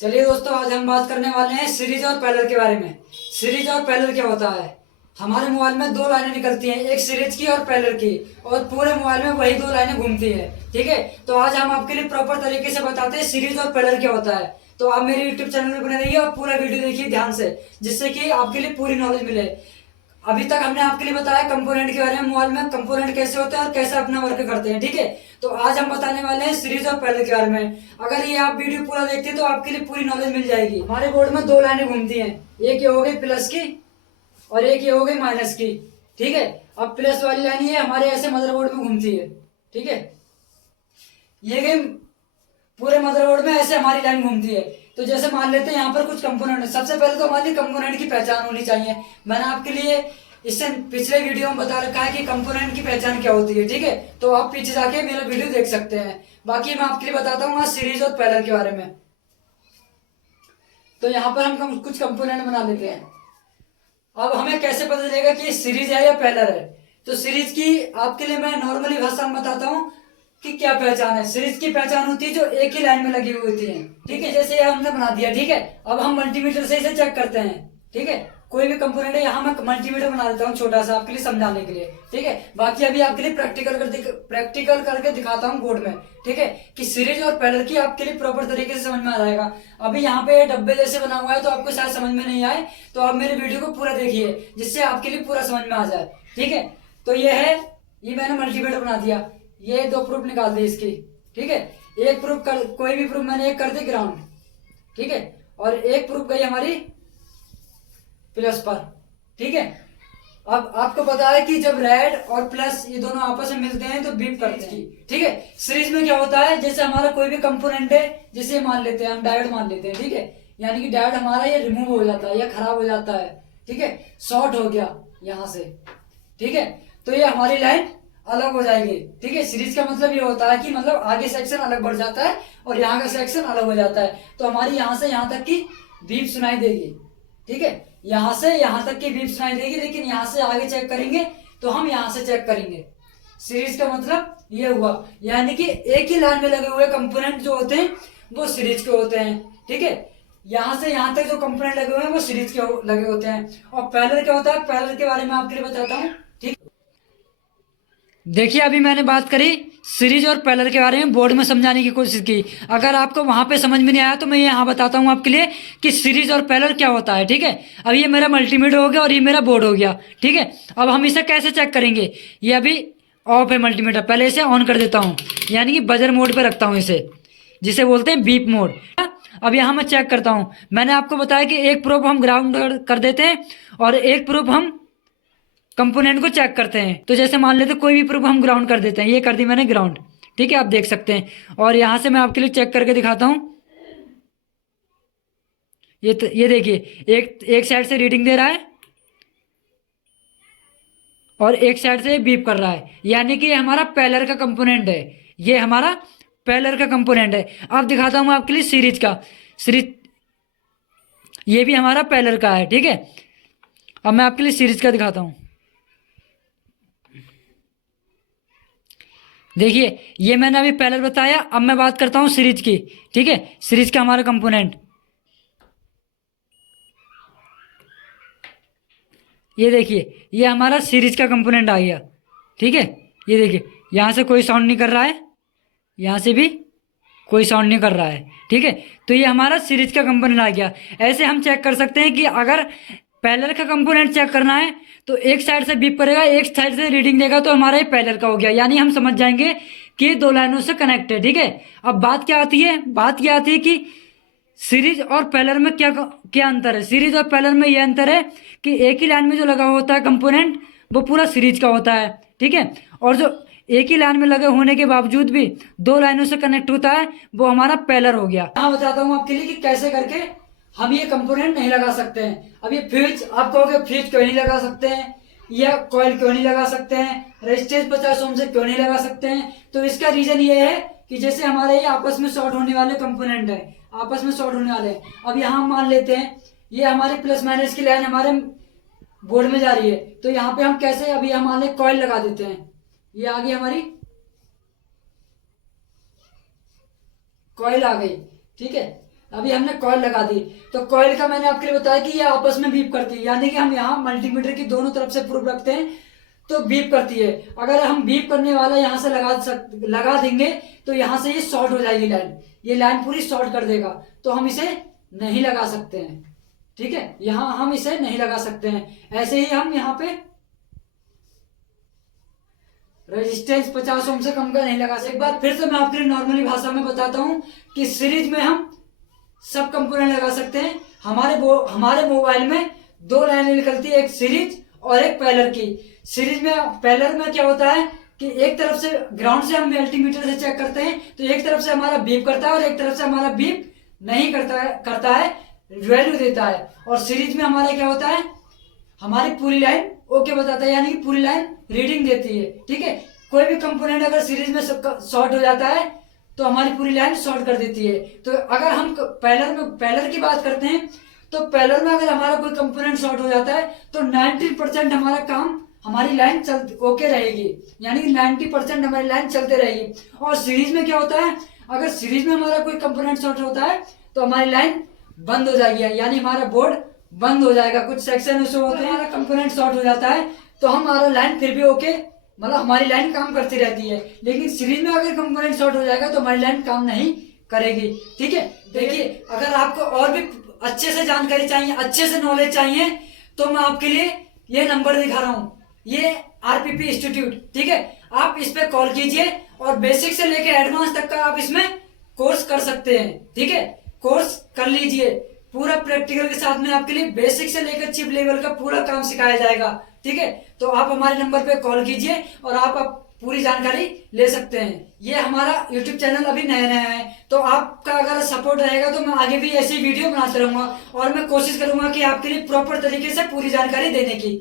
चलिए दोस्तों, आज हम बात करने वाले हैं सीरीज और पैरेलल के बारे में। सीरीज और पैरेलल क्या होता है? हमारे मोबाइल में दो लाइनें निकलती हैं, एक सीरीज की और पैरेलल की, और पूरे मोबाइल में वही दो लाइनें घूमती है। ठीक है, तो आज हम आपके लिए प्रॉपर तरीके से बताते हैं सीरीज और पैरेलल क्या होता है। तो आप मेरे यूट्यूब चैनल में बने रहिए और पूरा वीडियो देखिए ध्यान से, जिससे कि आपके लिए पूरी नॉलेज मिले। अभी तक हमने आपके लिए बताया कंपोनेंट के बारे में, मोबाइल में कंपोनेंट कैसे होते हैं और कैसे अपना वर्क करते हैं। ठीक है, तो आज हम बताने वाले हैं सीरीज और पैरेलल के बारे में। अगर ये आप वीडियो पूरा देखते हैं तो आपके लिए पूरी नॉलेज मिल जाएगी। हमारे बोर्ड में दो लाइनें घूमती हैं, एक ये हो गई प्लस की और एक ये हो गई माइनस की। ठीक है, अब प्लस वाली लाइन ये हमारे ऐसे मदरबोर्ड में घूमती है। ठीक है, ये गई पूरे मदरबोर्ड में ऐसे हमारी लाइन घूमती है। तो जैसे मान लेते हैं यहाँ पर कुछ कंपोनेंट है। सबसे पहले तो हमारी कंपोनेंट की पहचान होनी चाहिए। मैंने आपके लिए इससे पिछले वीडियो में बता रखा है कि कंपोनेंट की पहचान क्या होती है। ठीक है, तो आप पीछे जाके मेरा वीडियो देख सकते हैं। बाकी मैं आपके लिए बताता हूँ आज सीरीज और पैरेलल के बारे में। तो यहाँ पर हम कुछ कंपोनेंट बना लेते हैं। अब हमें कैसे पता चलेगा कि सीरीज है या पैरेलल है? तो सीरीज की आपके लिए मैं नॉर्मली भाषा में बताता हूँ कि क्या पहचान है। सीरीज की पहचान होती है जो एक ही लाइन में लगी हुई होती है। ठीक है, जैसे ये हमने बना दिया। ठीक है, अब हम मल्टीमीटर से इसे चेक करते हैं। ठीक है, कोई भी कंपोनेंट है, यहाँ मैं मल्टीमीटर बना देता हूँ छोटा सा आपके लिए समझाने के लिए। ठीक है, बाकी अभी आपके लिए प्रैक्टिकल करके दिखाता हूँ बोर्ड में। ठीक है, कि सीरीज और पैरेलल की आपके लिए प्रॉपर तरीके से समझ में आ जाएगा। अभी यहाँ पे डब्बे जैसे बना हुआ है तो आपको शायद समझ में नहीं आए, तो आप मेरे वीडियो को पूरा देखिए जिससे आपके लिए पूरा समझ में आ जाए। ठीक है, तो ये है, ये मैंने मल्टीमीटर बना दिया। ये दो प्रूफ निकाल दी इसकी। ठीक है, एक प्रूफ कर, कोई भी प्रूफ मैंने एक कर दी ग्राउंड। ठीक है, और एक प्रूफ गई हमारी प्लस पर। ठीक है, अब आपको पता है कि जब रेड और प्लस ये दोनों आपस में मिलते हैं तो बीप करते हैं। ठीक है, सीरीज में क्या होता है, जैसे हमारा कोई भी कंपोनेंट है, जैसे मान लेते हैं हम डायोड मान लेते हैं। ठीक है, यानी कि डायोड हमारा ये रिमूव हो जाता है या खराब हो जाता है। ठीक है, शॉर्ट हो गया यहां से। ठीक है, तो ये हमारी लाइन अलग हो जाएगी। ठीक है, सीरीज का मतलब ये होता है कि मतलब आगे सेक्शन अलग बढ़ जाता है और यहाँ का सेक्शन अलग हो जाता है। तो हमारी यहाँ से यहाँ तक की बीप सुनाई देगी। ठीक है, यहाँ से यहाँ तक की बीप सुनाई देगी, लेकिन यहाँ से आगे चेक करेंगे तो हम यहाँ से चेक करेंगे। सीरीज का मतलब ये हुआ, यानी कि एक ही लाइन में लगे हुए कंपोनेंट जो होते हैं वो सीरीज के होते हैं। ठीक है, यहाँ से यहाँ तक जो कंपोनेंट लगे हुए हैं वो सीरीज के लगे होते हैं। और पैरेलल क्या होता है, पैरेलल के बारे में आपके लिए बताता हूँ। ठीक, देखिए अभी मैंने बात करी सीरीज और पैरेलल के बारे में, बोर्ड में समझाने की कोशिश की। अगर आपको वहां पे समझ में नहीं आया तो मैं यहाँ बताता हूँ आपके लिए कि सीरीज और पैरेलल क्या होता है। ठीक है, अब ये मेरा मल्टीमीटर हो गया और ये मेरा बोर्ड हो गया। ठीक है, अब हम इसे कैसे चेक करेंगे? ये अभी ऑफ है मल्टीमीटर, पहले इसे ऑन कर देता हूँ, यानी कि बजर मोड पर रखता हूँ इसे, जिसे बोलते हैं बीप मोड। अब यहाँ मैं चेक करता हूँ। मैंने आपको बताया कि एक प्रूफ हम ग्राउंड कर देते हैं और एक प्रूफ हम कंपोनेंट को चेक करते हैं। तो जैसे मान लेते कोई भी प्रूफ हम ग्राउंड कर देते हैं, ये कर दी मैंने ग्राउंड। ठीक है, आप देख सकते हैं, और यहां से मैं आपके लिए चेक करके दिखाता हूं। ये देखिए, एक साइड से रीडिंग दे रहा है और एक साइड से बीप कर रहा है, यानी कि ये हमारा पैरेलल का कंपोनेंट है। ये हमारा पैरेलल का कंपोनेंट है। अब दिखाता हूं मैं आपके लिए सीरीज का। सीरीज ये भी हमारा पैरेलल का है। ठीक है, अब मैं आपके लिए सीरीज का दिखाता हूं। देखिए, ये मैंने अभी पहले बताया, अब मैं बात करता हूँ सीरीज की। ठीक है, सीरीज का हमारा कंपोनेंट ये देखिए, ये हमारा सीरीज का कंपोनेंट आ गया। ठीक है, ये देखिए, यहाँ से कोई साउंड नहीं कर रहा है, यहाँ से भी कोई साउंड नहीं कर रहा है। ठीक है, तो ये हमारा सीरीज का कंपोनेंट आ गया। ऐसे हम चेक कर सकते हैं कि अगर पैरेलल का कंपोनेंट चेक करना है तो एक साइड से बीप करेगा, एक साइड से रीडिंग देगा, तो हमारा ये पैरेलल का हो गया, यानी हम समझ जाएंगे कि ये दो लाइनों से कनेक्ट है। ठीक है, अब बात क्या आती है, बात क्या आती है कि सीरीज और पैरेलल में क्या क्या अंतर है। सीरीज और पैरेलल में ये अंतर है कि एक ही लाइन में जो लगा होता है कंपोनेंट वो पूरा सीरीज का होता है। ठीक है, और जो एक ही लाइन में लगे होने के बावजूद भी दो लाइनों से कनेक्ट होता है वो हमारा पैरेलल हो गया। यहाँ बताता हूँ आपके लिए कि कैसे करके हम ये कंपोनेंट नहीं लगा सकते हैं। अब ये फ्यूज, आप कहोगे फ्यूज क्यों नहीं लगा सकते हैं, या कॉइल क्यों नहीं लगा सकते हैं, रेजिस्टेंस 50 ओम से क्यों नहीं लगा सकते हैं? तो इसका रीजन ये है कि जैसे हमारे ये आपस में शॉर्ट होने वाले कंपोनेंट है, आपस में शॉर्ट होने वाले हैं। अब यहाँ हम मान लेते हैं ये हमारी प्लस माइनस की लाइन हमारे बोर्ड में जा रही है, तो यहाँ पे हम कैसे, अभी हम मान ले कॉइल लगा देते हैं। ये आ गई हमारी कॉइल आ गई। ठीक है, अभी हमने कॉइल लगा दी, तो कॉइल का मैंने आपके लिए बताया कि ये आपस में बीप करती है, यानी कि हम यहाँ मल्टीमीटर की दोनों तरफ से प्रूफ रखते हैं तो बीप करती है। अगर हम बीप करने वाला यहाँ से लगा देंगे तो यहाँ से ये शॉर्ट हो जाएगी लाइन, ये लाइन पूरी शॉर्ट कर देगा, तो हम इसे नहीं लगा सकते हैं। ठीक है, यहाँ हम इसे नहीं लगा सकते हैं। ऐसे ही हम यहाँ पे रेजिस्टेंस 50 ओम से कम का नहीं लगा सकते। एक बार फिर से मैं आपके लिए नॉर्मली भाषा में बताता हूँ कि सीरीज में हम सब कंपोनेंट लगा सकते हैं। हमारे मोबाइल में दो लाइनें निकलती है, एक सीरीज और एक पैरेलल की। सीरीज में, पैरेलल में क्या होता है कि एक तरफ से ग्राउंड से हम मल्टीमीटर से चेक करते हैं तो एक तरफ से हमारा बीप करता है और एक तरफ से हमारा बीप नहीं करता है, वैल्यू देता है। और सीरीज में हमारा क्या होता है, हमारी पूरी लाइन ओके बताता है, यानी कि पूरी लाइन रीडिंग देती है। ठीक है, कोई भी कंपोनेंट अगर सीरीज में शॉर्ट हो जाता है तो हमारी पूरी लाइन शॉर्ट कर देती है। तो अगर हम पैरेलल की बात करते हैं तो पैरेलल में अगर हमारा कोई कंपोनेंट शॉर्ट हो जाता है तो 90% हमारा काम, हमारी लाइन ओके रहेगी, यानी कि 90% हमारी लाइन चलते रहेगी। और सीरीज में क्या होता है, अगर सीरीज में हमारा कोई कंपोनेंट शॉर्ट होता है तो हमारी लाइन बंद हो जाएगी, यानी हमारा बोर्ड बंद हो जाएगा। कुछ सेक्शन उसमें होते हैं, हमारा कंपोनेंट शॉर्ट हो जाता है तो हमारा लाइन फिर भी ओके, मतलब हमारी लाइन काम करती रहती है। लेकिन सीरीज में अगर कंपोनेंट शॉर्ट हो जाएगा तो हमारी लाइन काम नहीं करेगी। ठीक है, देखिए अगर आपको और भी अच्छे से जानकारी चाहिए, अच्छे से नॉलेज चाहिए, तो मैं आपके लिए ये नंबर दिखा रहा हूँ, ये आरपीपी इंस्टीट्यूट। ठीक है, आप इस पे कॉल कीजिए और बेसिक से लेकर एडवांस तक का आप इसमें कोर्स कर सकते हैं। ठीक है, कोर्स कर लीजिए, पूरा प्रैक्टिकल के साथ में आपके लिए बेसिक से लेकर चिप लेवल का पूरा काम सिखाया जाएगा। ठीक है, तो आप हमारे नंबर पे कॉल कीजिए और आप पूरी जानकारी ले सकते हैं। ये हमारा YouTube चैनल अभी नया नया है, तो आपका अगर सपोर्ट रहेगा तो मैं आगे भी ऐसी वीडियो बनाते रहूंगा और मैं कोशिश करूंगा कि आपके लिए प्रॉपर तरीके से पूरी जानकारी देने की।